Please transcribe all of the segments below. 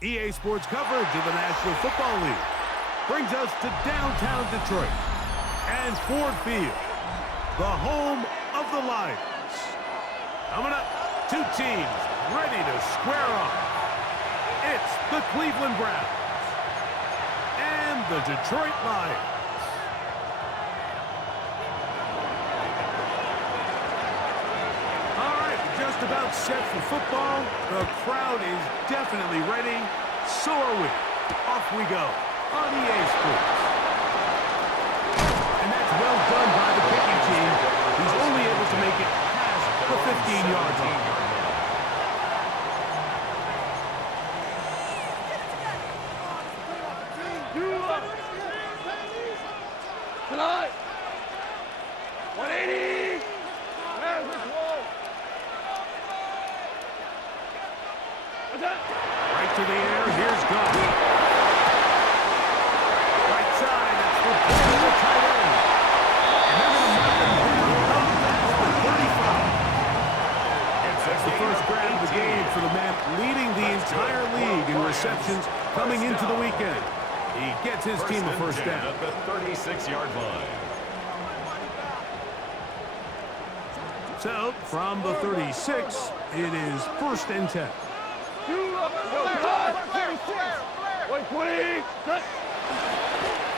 EA Sports coverage of the National Football League brings us to downtown Detroit and Ford Field, the home of the Lions. Coming up, two teams ready to square off. It's the Cleveland Browns and the Detroit Lions. Just about set for football. The crowd is definitely ready. So are we. Off we go on EA Sports. And that's well done by the kicking team. He's only able to make it past the 15-yard line. Tonight, 180. Right to the air, here's Gunn. Right side, it's for the tight end. And they're going to mark him down past the 35. That's the first grab of the game for the man leading the entire league in receptions coming into the weekend. He gets his team a first down. At the 36-yard line. So, from the 36, it is 1st and 10.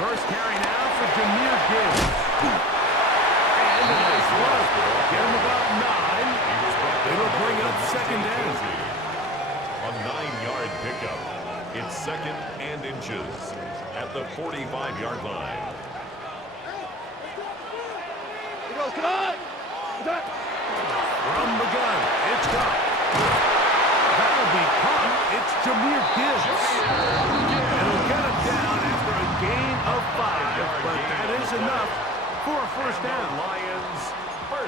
First carry now for Jameer Gibbs. And a nice run. Get him about 9. It'll bring up 2nd down. A 9-yard pickup. It's 2nd and inches at the 45-yard line. From the gun, it's got. That'll be caught. It's Jameer Gibbs. It'll get him down after a gain of 5, but that is enough for a first down.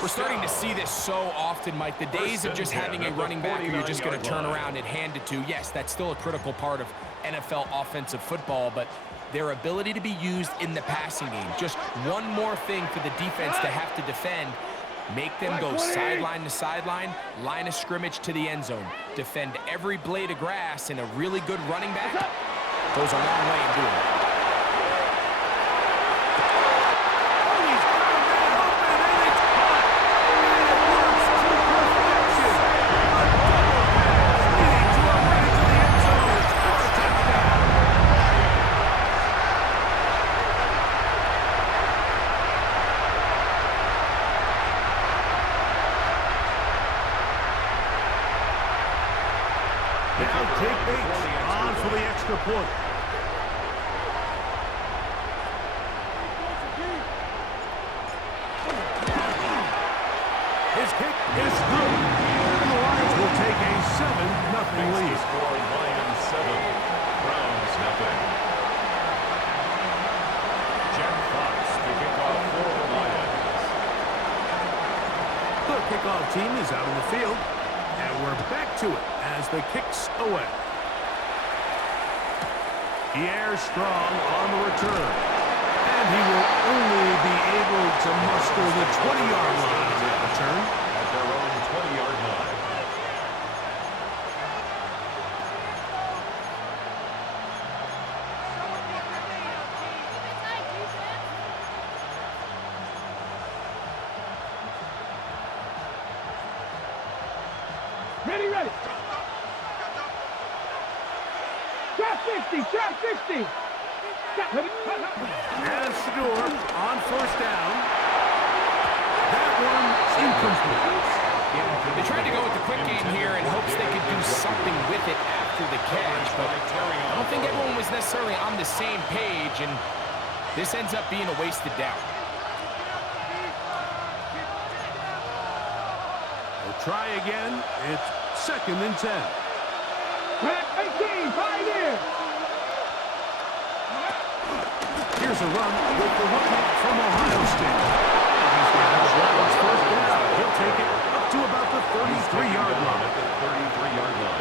We're starting to see this so often, Mike. The days of just having a running back who you're just going to turn around and hand it to, yes, that's still a critical part of NFL offensive football, but their ability to be used in the passing game, just one more thing for the defense to have to defend. Make them go sideline to sideline, line of scrimmage to the end zone. Defend every blade of grass, and a really good running back goes a long way in doing it. Now take Bates on for the extra point. His kick is good. And the Lions will take a 7-0 lead. Score Lions 7, Browns 0. Jack Fox to kick off for the Lions. The kickoff team is out on the field. And we're back to it as the kick's away. Pierre Strong on the return. And he will only be able to muster the 20-yard line on that return. At their own 20-yard line. Ready. Trap 60, trap 60. And Shador on first down. That one incomplete. They tried to go with the quick game here in hopes they could do something with it after the catch, but I don't think everyone was necessarily on the same page, and this ends up being a wasted down. We'll try again. It's 2nd and 10. Trap 18, pioneer. Here's a run with the rookie from Ohio State. He's got his first down. He'll take it up to about the 33-yard line.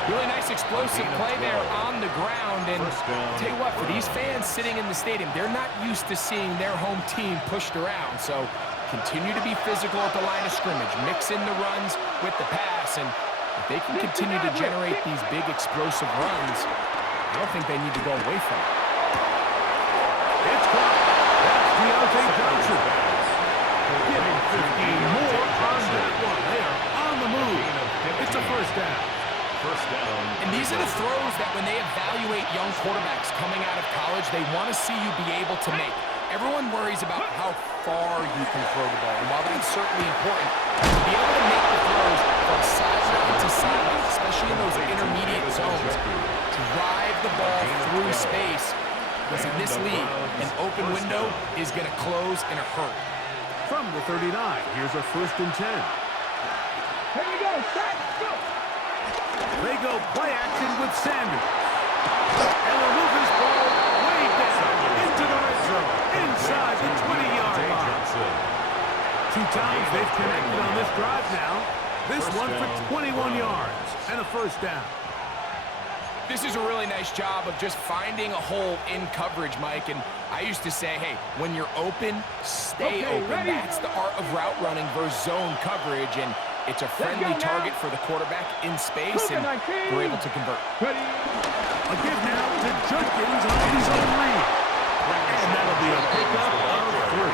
Really nice explosive play there on the ground. And I'll tell you what, for these fans sitting in the stadium, they're not used to seeing their home team pushed around. So continue to be physical at the line of scrimmage. Mix in the runs with the pass. And if they can continue to generate these big explosive runs, I don't think they need to go away from it. It's caught. That's Deontay Johnson. Giving 15 more on that one. They are on the move. It's a first down. First down. And these are the throws that when they evaluate young quarterbacks coming out of college, they want to see you be able to make. Everyone worries about how far you can throw the ball. And while that's certainly important, to be able to make the throws from sideline to sideline, especially in those intermediate zones, drive the ball through space, because in this league, an open window is going to close in a hurry. From the 39, here's a 1st and 10. Here we go. Set. Go. They go play action with Sanders. And they'll move this ball way down into the red zone, inside the 20-yard line. 2 times they've connected on this drive now. This one for 21 yards and a first down. This is a really nice job of just finding a hole in coverage, Mike. And I used to say, hey, when you're open, stay open. Ready. That's the art of route running versus zone coverage. And it's a friendly target for the quarterback in space, and we're able to convert. Ready. A give now to Judkins on his own read. And that'll be a pickup of 3.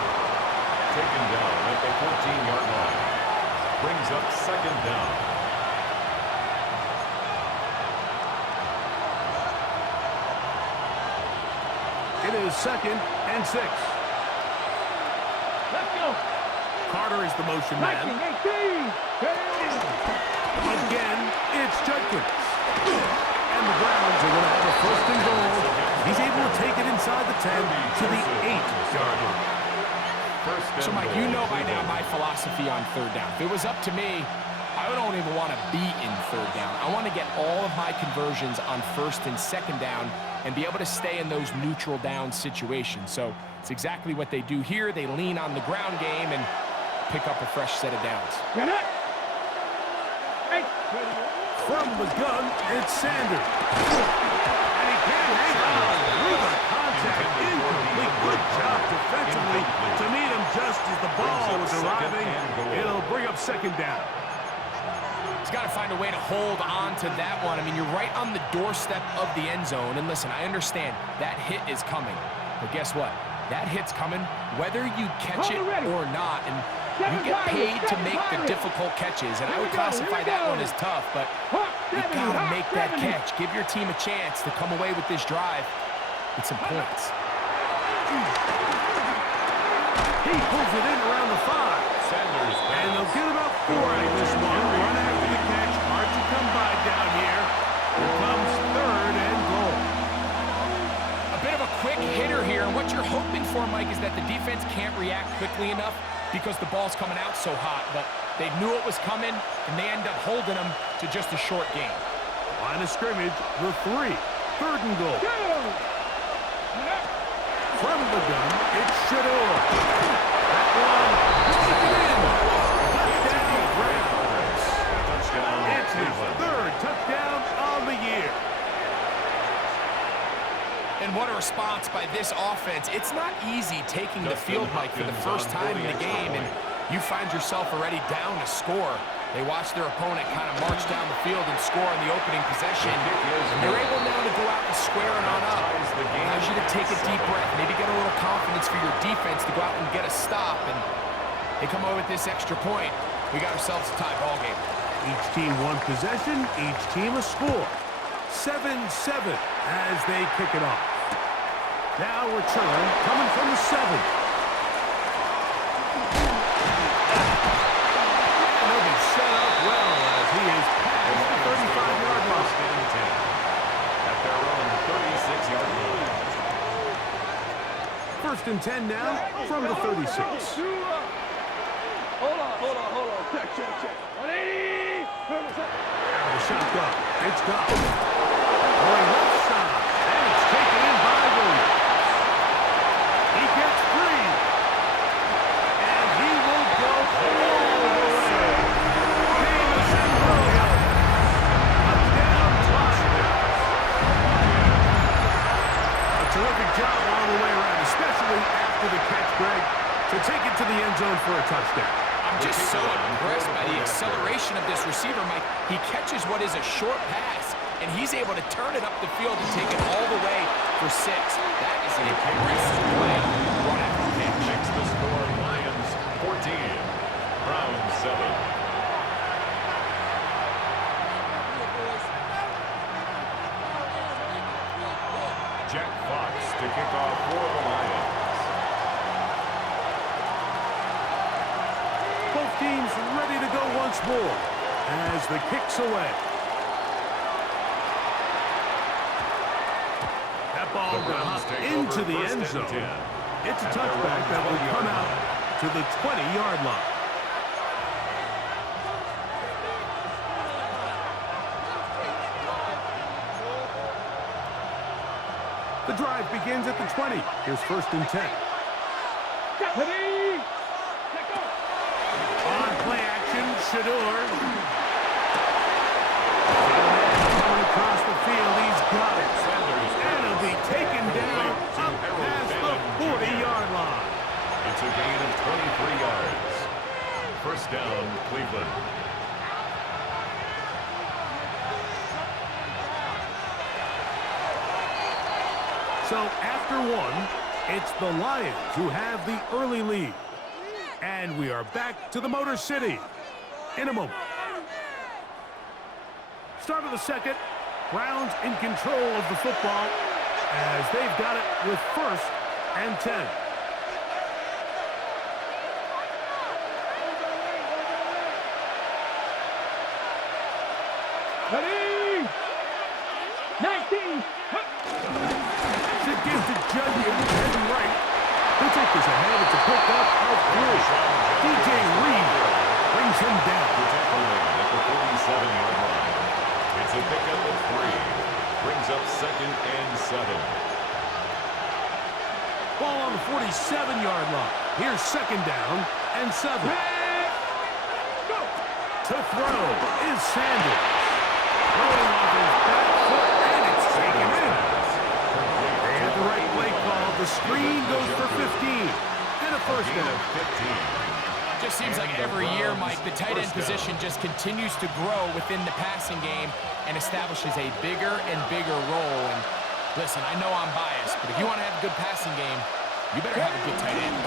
Taken down at the 14-yard line. Brings up second down. It is 2nd and 6. Let's go. Carter is the motion man. 19, 18. Again, it's Judkins. And the Browns are going to have a 1st and goal. He's able to take it inside the 10 to the 8-yard line. So, Mike, you know by now my philosophy on 3rd down. If it was up to me, I don't even want to be in 3rd down. I want to get all of my conversions on 1st and 2nd down and be able to stay in those neutral down situations. So it's exactly what they do here. They lean on the ground game and pick up a fresh set of downs. Get it. Hey. From the gun, it's Sanders. And he can't hang on through the contact. Incomplete. Good job defensively to meet him just as the ball was arriving. It'll bring up 2nd down. He's got to find a way to hold on to that one. I mean, you're right on the doorstep of the end zone. And listen, I understand that hit is coming. But guess what? That hit's coming whether you catch it or not. And you get paid to make the difficult catches. And I would classify that one as tough. But you got to make that catch. Give your team a chance to come away with this drive with some points. He pulls it in around the 5. And they'll get about 4 out of this one. Run after the catch. Hard to come by down here. Here comes 3rd and goal. A bit of a quick hitter here. And what you're hoping for, Mike, is that the defense can't react quickly enough because the ball's coming out so hot. But they knew it was coming, and they end up holding them to just a short game. Line of scrimmage, the 3. 3rd and goal. From the gun, it's Shador. That one, taken in. Touchdown, Browns. It's his 3rd touchdown on the year. And what a response by this offense. It's not easy taking the field, Mike, for the first time in the game, and you find yourself already down a score. They watch their opponent kind of march down the field and score in the opening possession. And they're able now to go out and square it on up. Allows you to take a deep breath, maybe get a little confidence for your defense to go out and get a stop. And they come away with this extra point. We got ourselves a tie ball game. Each team 1 possession, each team a score. 7-7 as they kick it off. Now return coming from the 7. And they'll be set up well as he is past the 35-yard line. At their own 36-yard line. 1st and 10 now from the 36. Hold on. Check. 180. Now the shotgun. It's got. Going left side. And it's taken in by Williams. He gets free. And he will go all the way. Jameson Williams. Touchdown, Washington. A terrific job all the way around, especially after the catch, Greg, to take it to the end zone for a touchdown. I'm just so impressed by the acceleration of this receiver, Mike. He catches what is a short pass, and he's able to turn it up the field and take it all the way for 6. That is an impressive play run after catch. Makes the score Lions 14, Browns 7. Jack Fox to kick off for the Lions. Both teams ready to go once more as the kick's away. That ball will hop into the end zone. It's a touchback that will come out to the 20-yard line. The drive begins at the 20. Here's 1st and 10. On play action, Shador. Coming across the field, he's got it. And he'll be taken down up past the 40-yard line. It's a gain of 23 yards. 1st down, Cleveland. So after 1, it's the Lions who have the early lead. And we are back to the Motor City in a moment. Start of the 2nd. Browns in control of the football as they've got it with 1st and 10. Ready? 19. To give to Judge heading right. He'll take this ahead. It's a pickup of 3. DJ Reed brings him down. At the 47-yard line. It's a pickup of 3. Brings up 2nd and 7. Ball on the 47-yard line. Here's 2nd down and 7. Go. To throw is Sanders. Throwing off his back foot, and it's taken in. They had the right play call. The screen goes for 15. And a 1st down. 15. Just seems like every year, Mike, the tight end position just continues to grow within the passing game and establishes a bigger and bigger role. And listen, I know I'm biased, but if you want to have a good passing game, you better have a good tight end.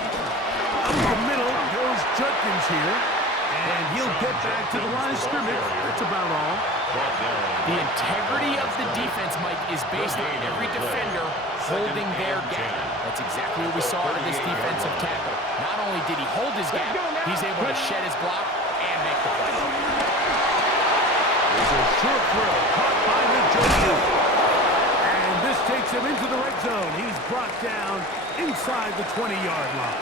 Up the middle goes Judkins here. And he'll get back to the line of scrimmage. That's about all. The integrity of the defense, Mike, is based on every defender holding their gap. That's exactly what we saw out of this defensive tackle. Not only did he hold his gap, he's able to shed his block and make the play. There's a short throw caught by Njoku. And this takes him into the red zone. He's brought down inside the 20-yard line.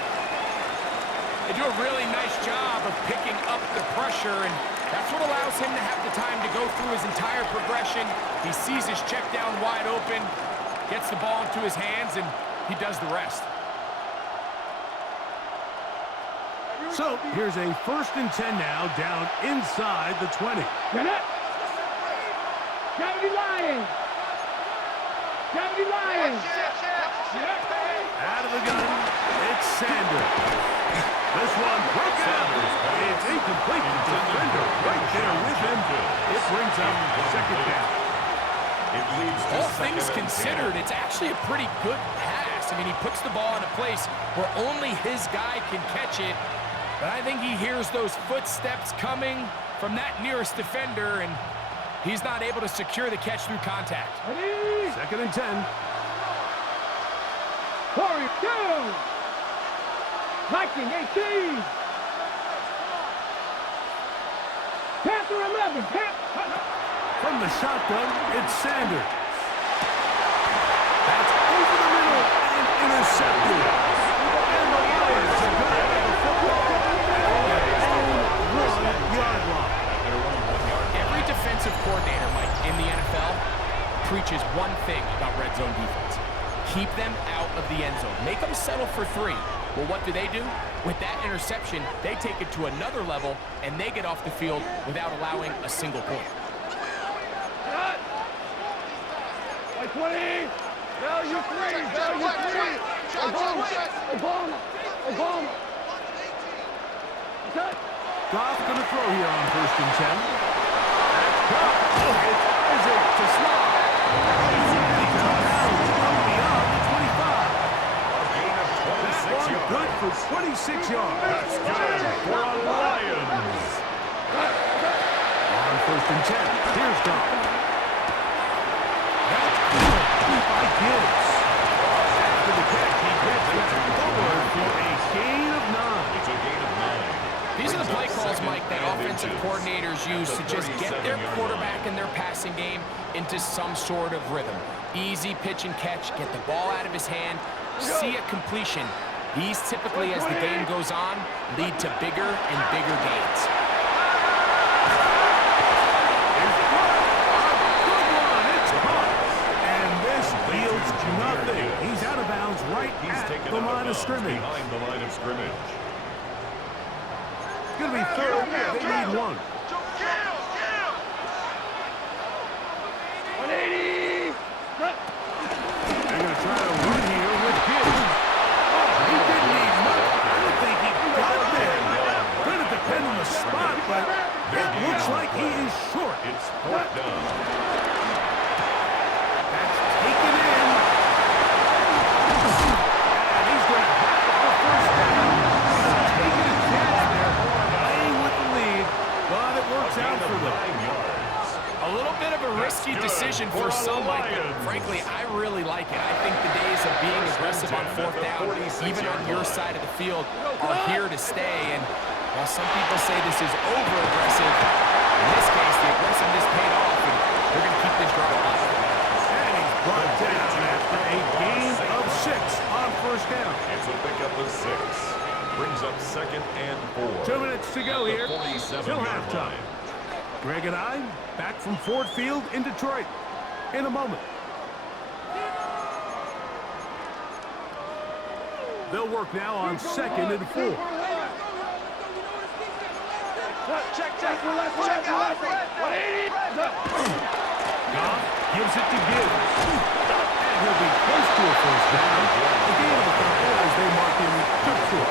They do a really nice job of picking up the pressure, and that's what allows him to have the time to go through his entire progression. He sees his check down wide open, gets the ball into his hands, and he does the rest. So here's a 1st and 10 now, down inside the 20. Get up. Gravity Lions. Gravity Lions. Out of the gun, it's Sanders. This one broken up. It's incomplete. The defender right there with him. It brings up 2nd down. It leads to All things considered, it's actually a pretty good pass. I mean, he puts the ball in a place where only his guy can catch it. But I think he hears those footsteps coming from that nearest defender, and he's not able to secure the catch through contact. Ready? 2nd and 10. Corey, go. Viking 18. Panther 11. From the shotgun, it's Sanders. That's over the middle and intercepted. And the Lions have got it at the football at their own 1-yard line. Every defensive coordinator, Mike, in the NFL preaches one thing about red zone defense. Keep them out of the end zone. Make them settle for 3. Well, what do? With that interception, they take it to another level, and they get off the field without allowing a single point. Like 20. Value 3. Value 3. Obama. Cut. Goff going to throw here on 1st and 10. That's Goff. It is a to slide. He's out of bounds, up beyond the 25. A gain of 26 One yards. good for 26 yards. That's good for the Lions. On 1st and 10, here's Goff. That's good by Gibbs. After the catch, he gets that forward for a gain of 9. It's a gain of 9. These are the play Brings up calls, second Mike, that and offensive inches. coordinators use to just get their 37-yard quarterback line. and their passing game into some sort of rhythm. Easy pitch and catch, get the ball out of his hand, see a completion. These typically, as the game goes on, lead to bigger and bigger gains. Yields nothing. He's out of bounds right at the line of scrimmage. Behind the line of scrimmage. It's going to be third. They need one. 180. They're going to try to run here with Gibbs. Oh, he didn't need much. I don't think he got there. Going to depend on the spot, but it looks like he is short. It's 4th down. That's taken in. And he's going to have the first down. He's taking a chance there, playing with the lead, but it works out for them. 9 yards. A little bit of a risky good decision for for the some, Mike, but Lions. frankly, I really like it. I think the days of being aggressive on 4th down, even on your side of the field, are here to stay. And while some people say this is over-aggressive, in this case, the aggressiveness paid off, and they're going to keep this drive alive. And he's brought down after a gain of 6 on 1st down. It's a pickup of 6. Brings up 2nd and 4. 2 minutes to go here. 47 Till yard halftime. line. Greg and I back from Ford Field in Detroit in a moment. They'll work now on 2nd and 4. Check. Check out. 180. Goff gives it to Gibbs. And he'll be close to a first down. A gain of a couple as they mark him just short.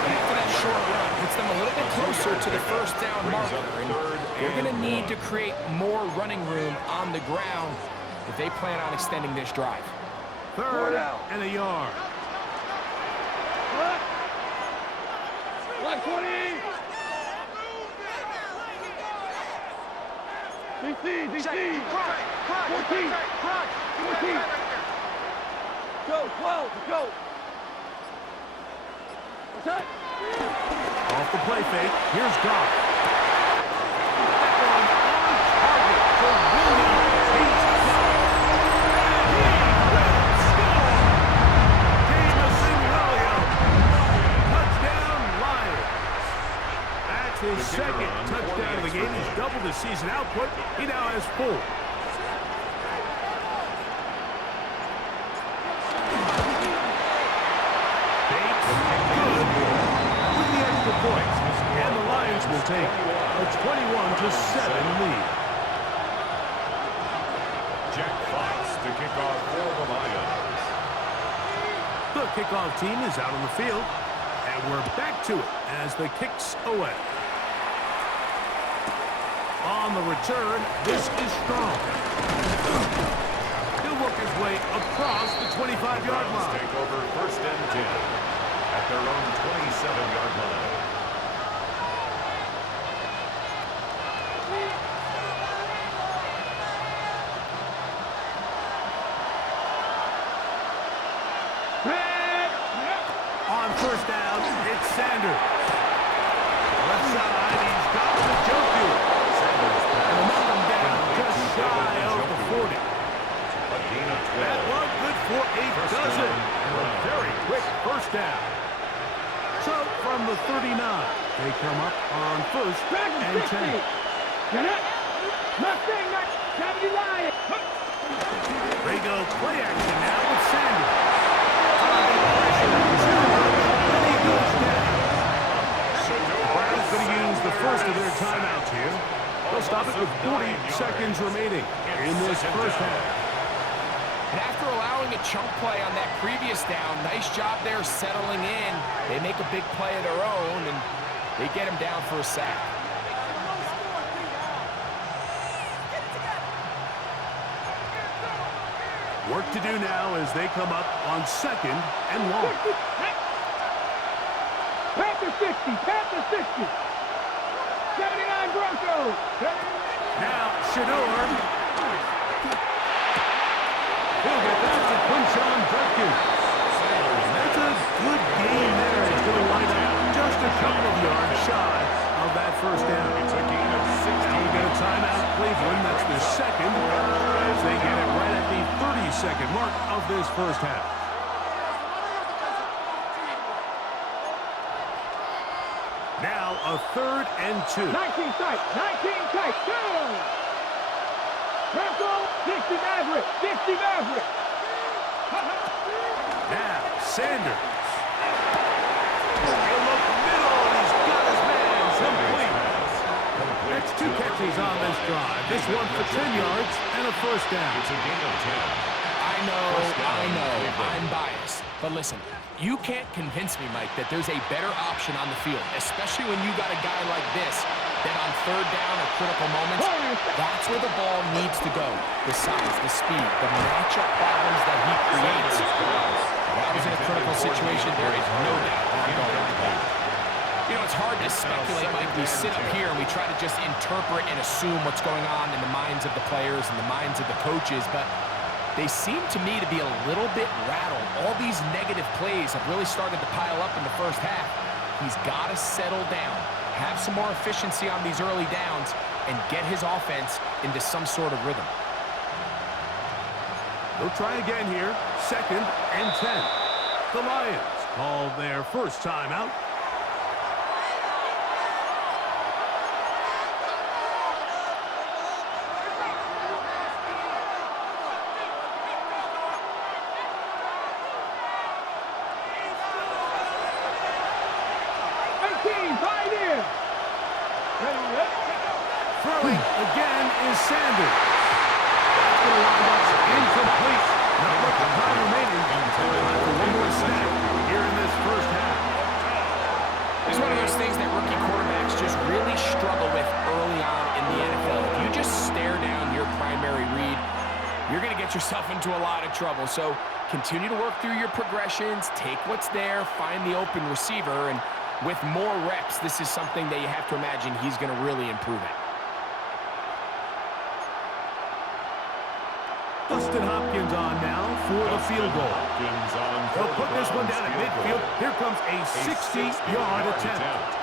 After that short run, puts them a little bit closer to the first down marker. And they're going to need to create more running room on the ground if they plan on extending this drive. 3rd and a yard. 120. DC. 14. 14. Go, 12. Go. What's that? Off the play fake. Here's Goff. That one on target for Williams. He's got it. And he will score. Jamison Williams. Touchdown, Lions. That's his second touchdown of the game. He's doubled his season output. He now has 4. Points, and the Lions will take a 21-7 lead. Jack Fox to kick off for the Lions. The kickoff team is out on the field, and we're back to it as the kick's away. On the return, this is strong. He'll work his way across the 25-yard line. Take over 1st and 10 at their own 27-yard line. On 1st down, it's Sanders. Left side, he's got the Joku. And a knock down just shy of the 40. A gain of 12. That one good for a dozen. And a very quick 1st down. So from the 39, they come up on 1st and 10. Get it. Mustang, 70 Lions. They go play action now with Sanders. Browns going to use the first of their timeouts here. They'll stop it with 40 seconds remaining in this 1st half. And after allowing a chunk play on that previous down, nice job there settling in. They make a big play of their own, and they get him down for a sack. Work to do now as they come up on 2nd and long. Panther 60, Panther 60. 79 Broncos. Now, Shador. He'll get that to Quinshon Judkins. That's a good game there. It's going to wind up just a couple of yards shy of that first down. It's a gain of 16. Now we get a timeout, Cleveland. That's their second as they get it right at the 30-second mark of this first half. Now a 3rd and 2. 19 tight, 19 tight, go! Bronco, 60 Maverick, 60 Maverick. Now Sanders. He'll look middle, and he's got his man complete. That's 2 catches on this drive. This one for 10 yards and a first down. It's a gain of 10. I know, I'm biased. But listen, you can't convince me, Mike, that there's a better option on the field, especially when you got a guy like this that on 3rd down or critical moments, that's where the ball needs to go. The size, the speed, the matchup problems that he creates. If that was in a critical situation, there is no doubt I'm going with the ball. You know, it's hard to speculate, Mike. We sit up here and we try to just interpret and assume what's going on in the minds of the players and the minds of the coaches, but they seem to me to be a little bit rattled. All these negative plays have really started to pile up in the first half. He's got to settle down, have some more efficiency on these early downs, and get his offense into some sort of rhythm. They'll try again here. 2nd and 10. The Lions call their first timeout. Throwing again is Sanders. That's going to wind up incomplete. Not much time remaining. Time for one more snap here in this first half. It's one of those things that rookie quarterbacks just really struggle with early on in the NFL. If you just stare down your primary read, you're going to get yourself into a lot of trouble. So continue to work through your progressions, take what's there, find the open receiver, and with more reps, this is something that you have to imagine he's going to really improve at. Dustin Hopkins on now for the field goal. They'll put this one down at midfield. Here comes a 60-yard attempt.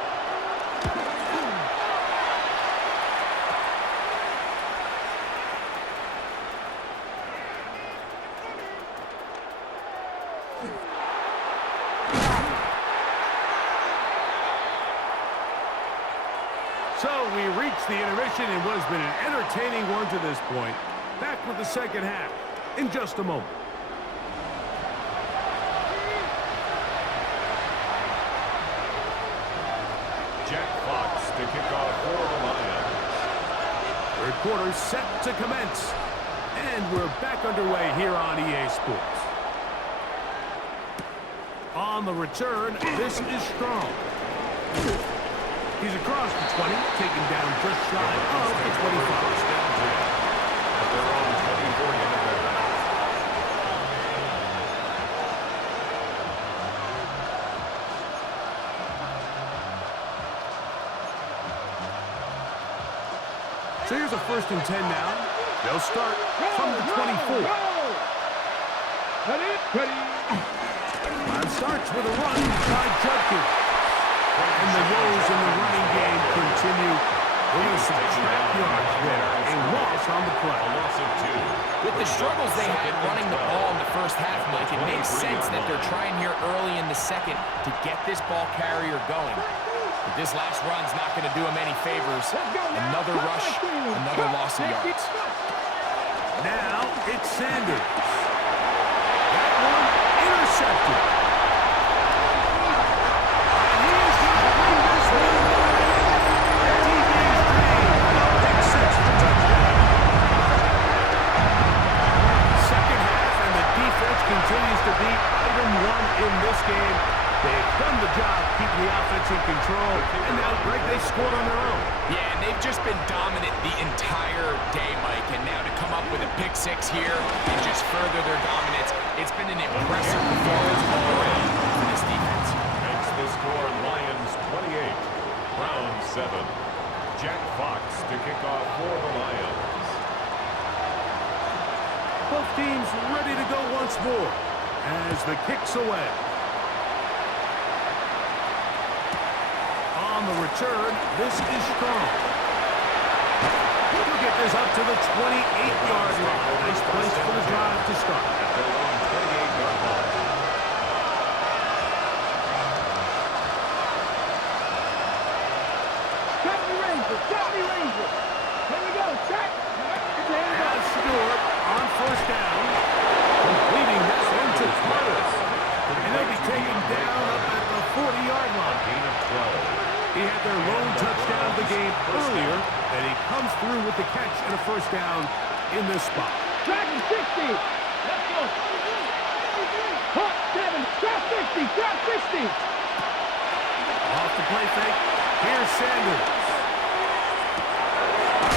So we reach the intermission in what has been an entertaining one to this point. Back with the second half in just a moment. Jack Fox to kick off for the Lions. 3rd quarter set to commence. And we're back underway here on EA Sports. On the return, this is Strong. He's across the 20, taken down just shy of the 25. At their own 24-yard line. So here's a 1st and 10 now. They'll start from the 24. Ready? Time starts with a run by Judkins. And the woes in the running game continue. We're going to subtract yards there. A loss on the play. A loss of 2. With the struggles they had running the ball in the first half, Mike, it makes sense that they're trying here early in the second to get this ball carrier going. But this last run's not going to do him any favors. Another rush, another loss of yards. Now it's Sanders. That one intercepted. And he is going to bring this one. DB's dream. Pick 6 for touchdown. Second half, and the defense continues to be item 1 in this game. They've done the job keeping the offense in control, and now, Greg, they scored on their own. Yeah, and they've just been dominant the entire day, Mike, and now to come up with with a pick six here and just further their dominance. It's been an impressive performance all around for this defense. Makes the score Lions 28, Browns 7. Jack Fox to kick off for the Lions. Both teams ready to go once more as the kick's away. On the return, this is strong. He'll get this up to the 28-yard line. Nice place for the drive to start. At their own 28-yard line. Got me Rangers. Got me Rangers. Here we go. Check. Has Stewart on first down. Completing this one to Curtis. And they'll be taken down up at the 40-yard line. Gain of 12. He had their lone touchdown of the game earlier, and he comes through with the catch and a first down in this spot. Dragon 60. Let's go. Hot 7. Drop 60. Drop 60. Off the play fake. Here's Sanders.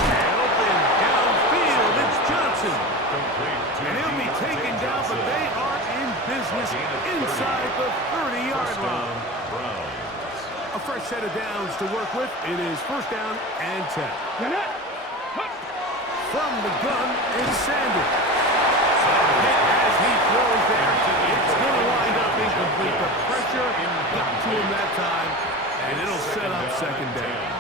And open downfield. It's Johnson. Complete to And he'll be taken down, but they are in business inside the 30-yard line. Browns. A fresh set of downs to work with. It is first down and 10. Get it. From the gun, it's Sanders. As he throws there, it's going to wind up incomplete. The pressure got to him that time, and it'll set up second down.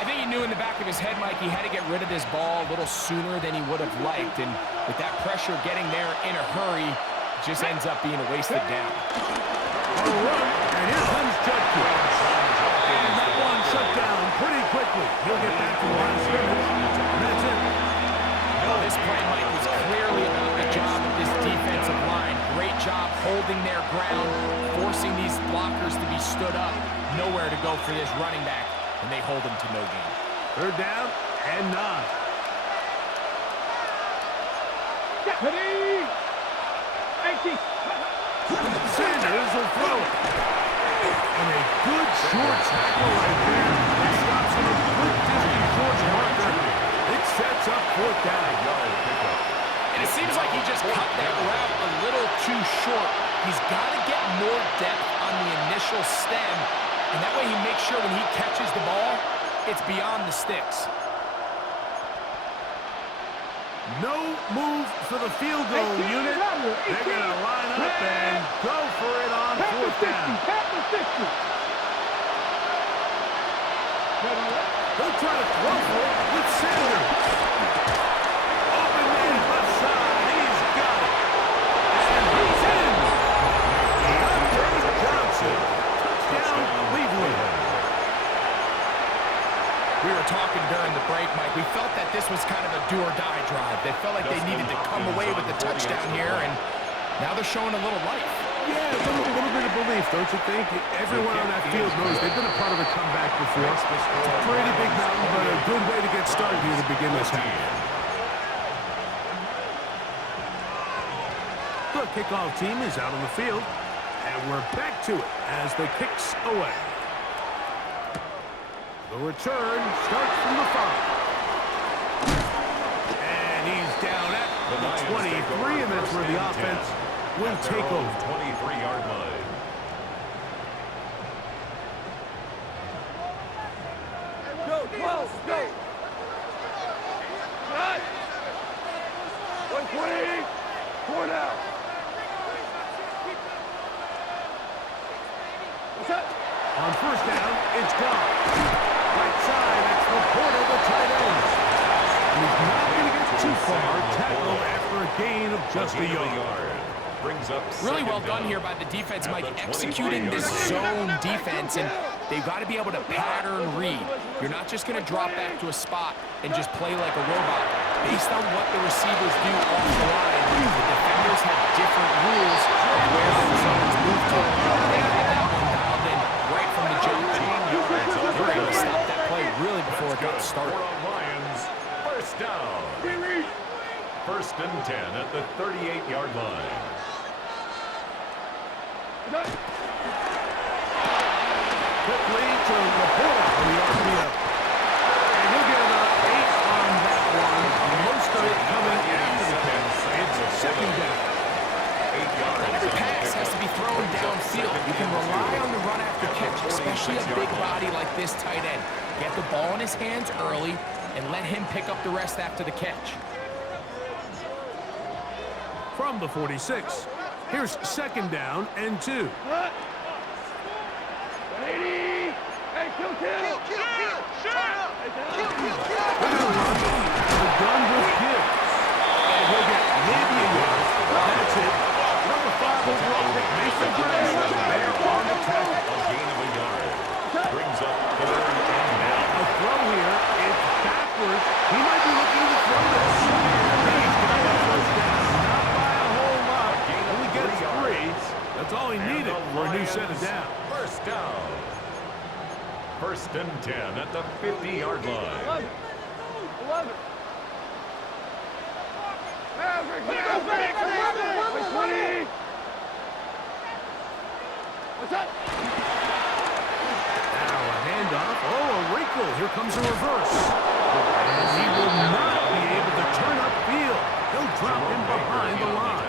I think he knew in the back of his head, Mike, he had to get rid of this ball a little sooner than he would have liked. And with that pressure getting there in a hurry, it just ends up being a wasted down. On a run, and here comes Judkins. And that one shut down pretty quickly. He'll get back to the line of scrimmage, and that's it. Well, this play, Mike, was clearly about the job of this defensive line. Great job holding their ground, forcing these blockers to be stood up. Nowhere to go for this running back, and they hold him to no gain. Third down and 9. Ready. 18. Sanders will throw it. And a good short tackle right there. It stops him a good distance towards marker. It sets up fourth down. And it seems like he just cut that route a little too short. He's got to get more depth on the initial stem, and that way he makes sure when he catches the ball, it's beyond the sticks. No move for the field goal unit. They're going to line up and go for it on fourth down. They'll try to throw for it with Sanders. Open man left side. He's got it. And he's in. Deontay Johnson. Touchdown, Cleveland. We were talking during the break, Mike. We felt that this was kind of a do-or-die drive. They felt like they needed to come away with the touchdown here, and now they're showing a little life. Yeah, a little bit of belief, don't you think? Everyone on that field knows they've been a part of a comeback before. It's a pretty big mountain, but a good way to get started here to begin this half. The kickoff team is out on the field, and we're back to it as the kick's away. The return starts from the 5. And he's down at the 23, and that's where the offense will take over. 23-yard line. Go, close, go. Cut. 120. 4 down. What's up? On first down, it's gone. Right side, that's Laporta, the tight end. He's not going to get too far. Tackle after a gain of just a yard. Brings up Really well done here by the defense, Mike, executing this zone defense, and they've got to be able to pattern read. You're not just going to drop back to a spot and just play like a robot. Based on what the receivers do off the line, the defenders have different rules of where the zones move to. They had that one dialed in right from the jump, and they were able to stop that play really before it got started. Lions, first down. First and 10 at the 38-yard line. Quickly to Laporta for the RPO. And he'll get about 8 on that one. Most of it coming the ball in his hands early and let him pick up the rest after the catch. From the 46, here's 2nd down and 2. The gun with Gibbs. And he'll get maybe a yard. That's it. Number 5 overall pick, Mason Graham. They're on the tackle. A gain of a yard. Brings up 3rd and now. A throw here. It's backwards. He might be looking to throw this. He's got a first down. Not by a whole lot. Only gets 3. That's all he needed for a new set of downs. First down. 1st and 10 at the 50-yard line. 11. 20. What's up? Now a handoff. Oh, a wrinkle. Here comes a reverse. And he will not be able to turn upfield. He'll drop him behind the line.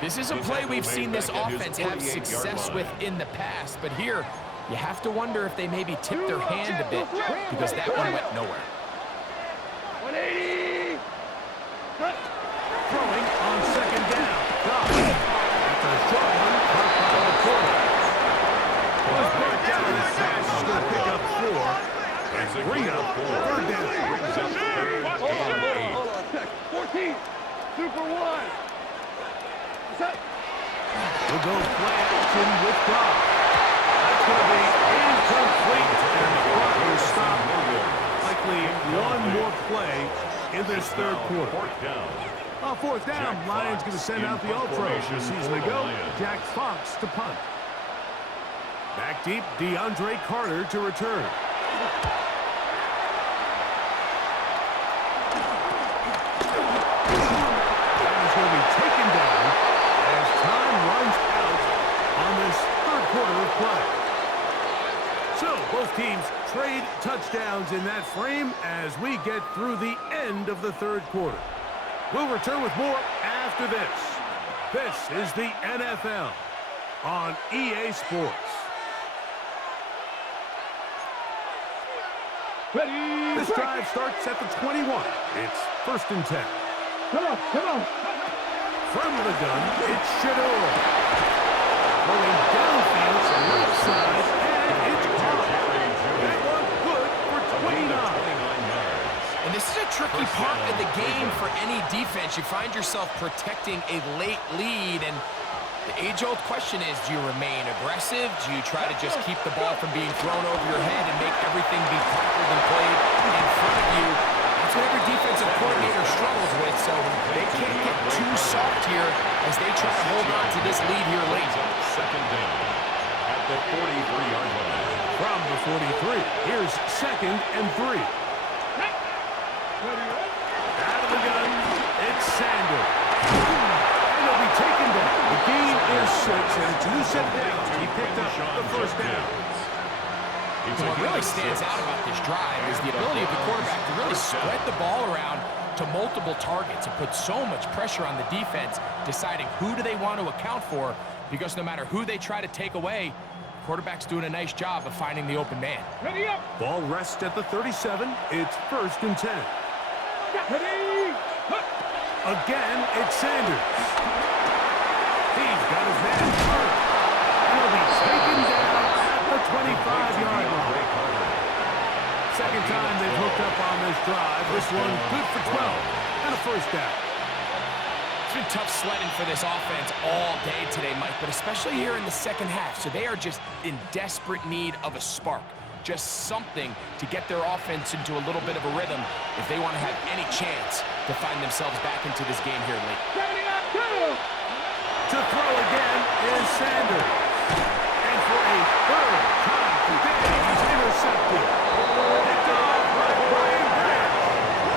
This is a play we've seen this offense have success with in the past, but here you have to wonder if they maybe tipped their hand a bit because that one went nowhere. 180. Throwing on 2nd down. That's a short one. Caught by the corner. Was brought down in the pass. He's going to pick up 4. And bring up 3rd down. Brings up 3rd and 8. Hold on. 14. Super 1. What's up? We'll go play action with God. That's going to be incomplete. And the clock will stop. Likely one more play in this 3rd quarter. 4th down. 4th down. Lions going to send out the All-Pros a season ago. Jack Fox to punt. Back deep, DeAndre Carter to return. That is going to be taken down as time runs out on this 3rd quarter of play. So, both teams trade touchdowns in that frame as we get through the end of the 3rd quarter. We'll return with more after this. This is the NFL on EA Sports. Ready. This drive starts at the 21. It's 1st and 10. Come on. From the gun, it's Shador. Going downfield, left side, and it's caught. That one good for 29. And this is a tricky part of the game for any defense. You find yourself protecting a late lead, and the age-old question is, do you remain aggressive? Do you try to just keep the ball from being thrown over your head and make everything be tackled and played in front of you? That's what every defensive coordinator struggles with, so they can't get too soft here as they try to hold on to this lead here late. 2nd down at the 43-yard line. From the 43, here's 2nd and 3. Out of the gun, it's Sanders. And he'll be taken down. The gain is 6, and it's a new set of downs. He picked up the 1st down. What really stands out about this drive is the ability of the quarterback to really spread the ball around to multiple targets and put so much pressure on the defense, deciding who do they want to account for, because no matter who they try to take away, the quarterback's doing a nice job of finding the open man. Ready up. Ball rests at the 37. It's 1st and 10. Ready. Again, it's Sanders. He's got his man hurt. He'll be taken down at the 25-yard line. 2nd time they've hooked up on this drive. This one good for 12 and a 1st down. It's been tough sledding for this offense all day today, Mike, but especially here in the 2nd half. So they are just in desperate need of a spark. Just something to get their offense into a little bit of a rhythm if they want to have any chance to find themselves back into this game here late. To throw again is Sanders. And for a 3rd time today, he's intercepted. Picked off by Brian Branch.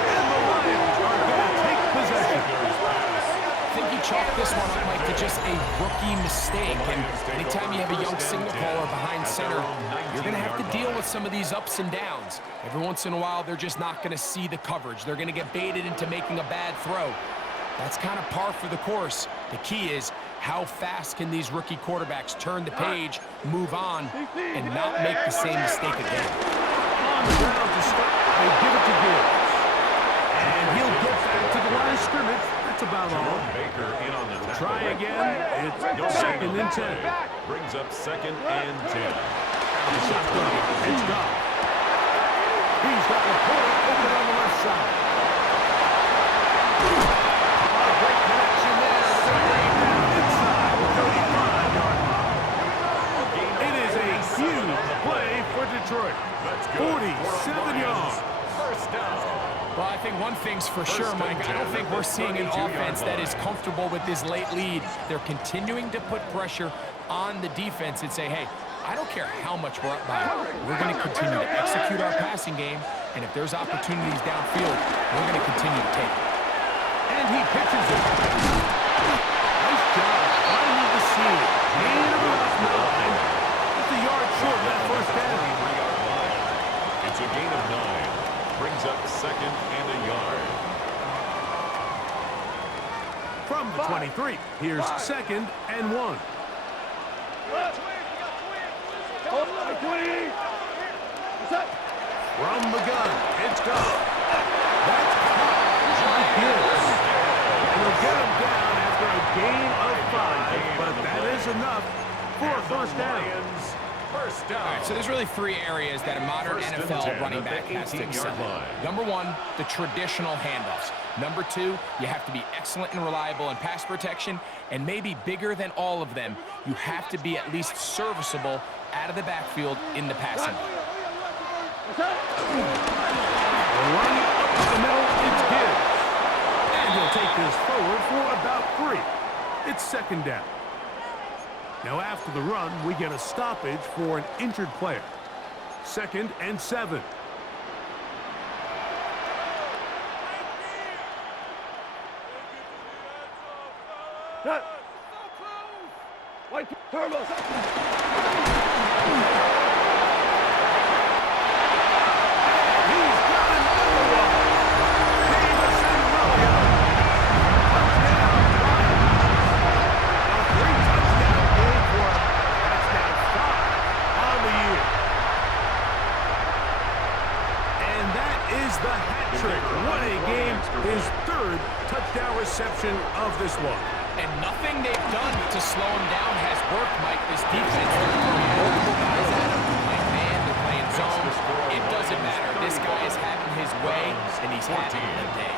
And the Lions are going to take possession. I think he chalked this one up, Mike, to just a rookie mistake. And anytime you have a young signal caller behind center, you're going to have to deal with some of these ups and downs. Every once in a while, they're just not going to see the coverage. They're going to get baited into making a bad throw. That's kind of par for the course. The key is how fast can these rookie quarterbacks turn the page, move on, and not make the same mistake again. On on the ground to start. They give it to Gibbs. And he'll get back to the line of scrimmage. That's about all. Baker in on the tackle. Try again. It's second and 10. Brings up second and 10. The shotgun. It's gone. He's got the point open on the left side. A great connection there. They're going to bring it down inside the 35-yard line. It is a huge play for Detroit. 47 yards. First down. Well, I think one thing's for sure, Mike. I don't think we're seeing an offense that is comfortable with this late lead. They're continuing to put pressure on the defense and say, hey, I don't care how much we're up by. We're going to continue to execute our passing game, and if there's opportunities downfield, we're going to continue to take it. And he pitches it. Nice job finding the seam. Gain of about 9. Just a yard short of that first down. It's a gain of 9. Brings up second and a yard. From the 23, here's second and 1. From the gun, it's gone. That's caught by Gibbs. And he'll get him down after a gain of 5, but that is enough for a first down. First down. All right, so there's really 3 areas that a modern NFL running back has to excel. Number 1, the traditional handoffs. Number 2, you have to be excellent and reliable in pass protection, and maybe bigger than all of them, you have to be at least serviceable out of the backfield in the passing game. Running up the middle, it's Gibbs. And he'll take this forward for about 3. It's second down. Now after the run, we get a stoppage for an injured player. Second and 7. White turbo. His 3rd touchdown reception of this one. And nothing they've done to slow him down has worked, Mike. This defense, they're throwing multiple guys at him. They're playing man, they're playing zone. It doesn't matter. This guy is having his way, and he's having a day.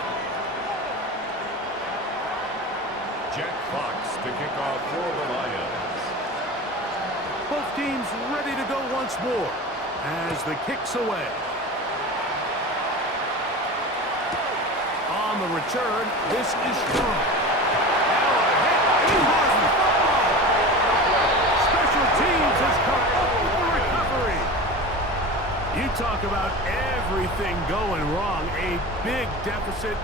Jack Fox to kick off for the Lions. Both teams ready to go once more as the kick's away. On the return, this is strong. Now a hit. He has the football. Special teams has come up with the recovery. You talk about everything going wrong. A big deficit.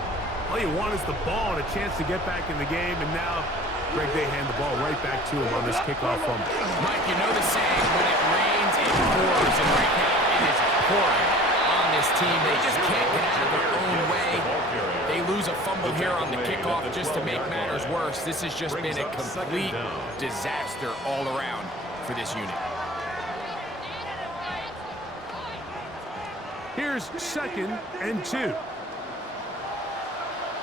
All you want is the ball and a chance to get back in the game. And now, Greg, they hand the ball right back to him on this kickoff fumble. Mike, you know the saying, when it rains, it pours. And right now, it is pouring on this team. They just can't get out of their own way. They lose a fumble here on the kickoff just to make matters worse. This has just been a complete disaster all around for this unit. Here's second and 2.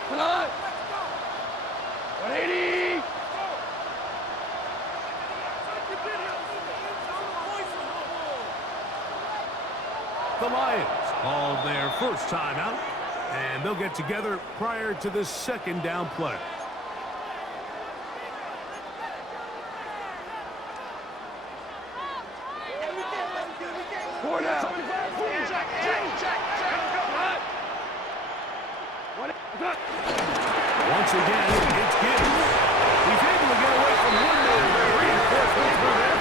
Come on. 180. The Lions called their first timeout, and they'll get together prior to this second down play. Four down. Once again, it's Gibbs. He's able to get away from one man. Reinforcements were there.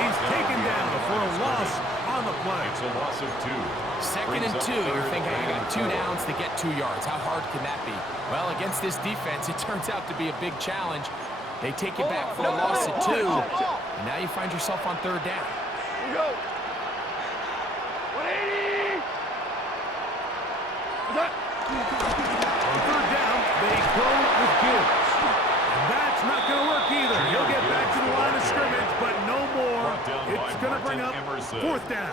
He's taken down for a loss on the play. It's a loss of 2. Second and 2. You're thinking, I got 2 downs to get 2 yards. How hard can that be? Well, against this defense, it turns out to be a big challenge. They take you back for a loss of 2, and now you find yourself on 3rd down. Here we go. 180. On 3rd down, they go with Gibbs. And that's not going to work either. He'll get back to the line of scrimmage, but no more. It's going to bring up 4th down.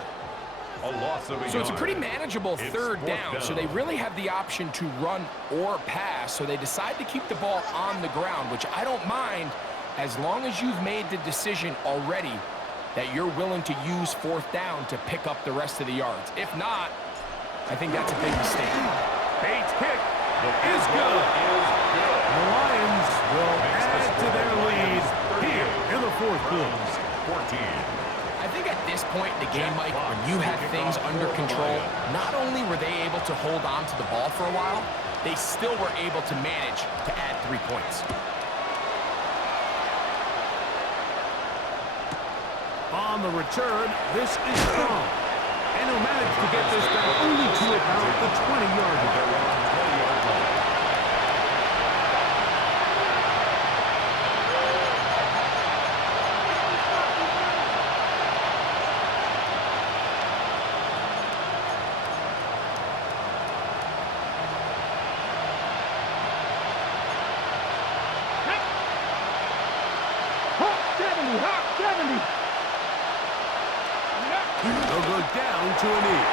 A loss of a So it's a yard. pretty manageable It's third fourth down, so they really have the option to run or pass, so they decide to keep the ball on the ground, which I don't mind as long as you've made the decision already that you're willing to use fourth down to pick up the rest of the yards. If not, I think that's a big mistake. Bates' kick The is field good. goal is good. The Lions will add to their lead here in the fourth quarter. 14. I think at this point in the game, Mike, when you have things under control, not only were they able to hold on to the ball for a while, they still were able to manage to add 3 points. On the return, this is strong. And he'll manage to get this back only to about the 20-yard line. They're on 20-yard line. Hawk 70, Hawk 70. They'll go down to a knee.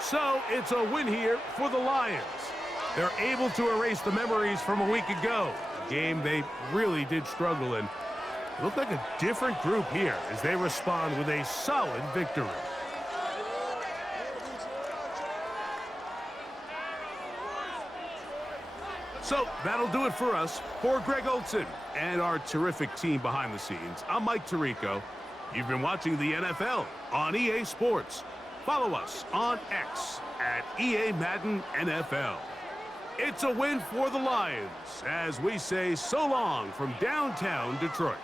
So it's a win here for the Lions. They're able to erase the memories from a week ago. A game they really did struggle in. It looked like a different group here as they respond with a solid victory. So that'll do it for us. For Greg Olson and our terrific team behind the scenes, I'm Mike Tirico. You've been watching the NFL on EA Sports. Follow us on X at EA Madden NFL. It's a win for the Lions as we say so long from downtown Detroit.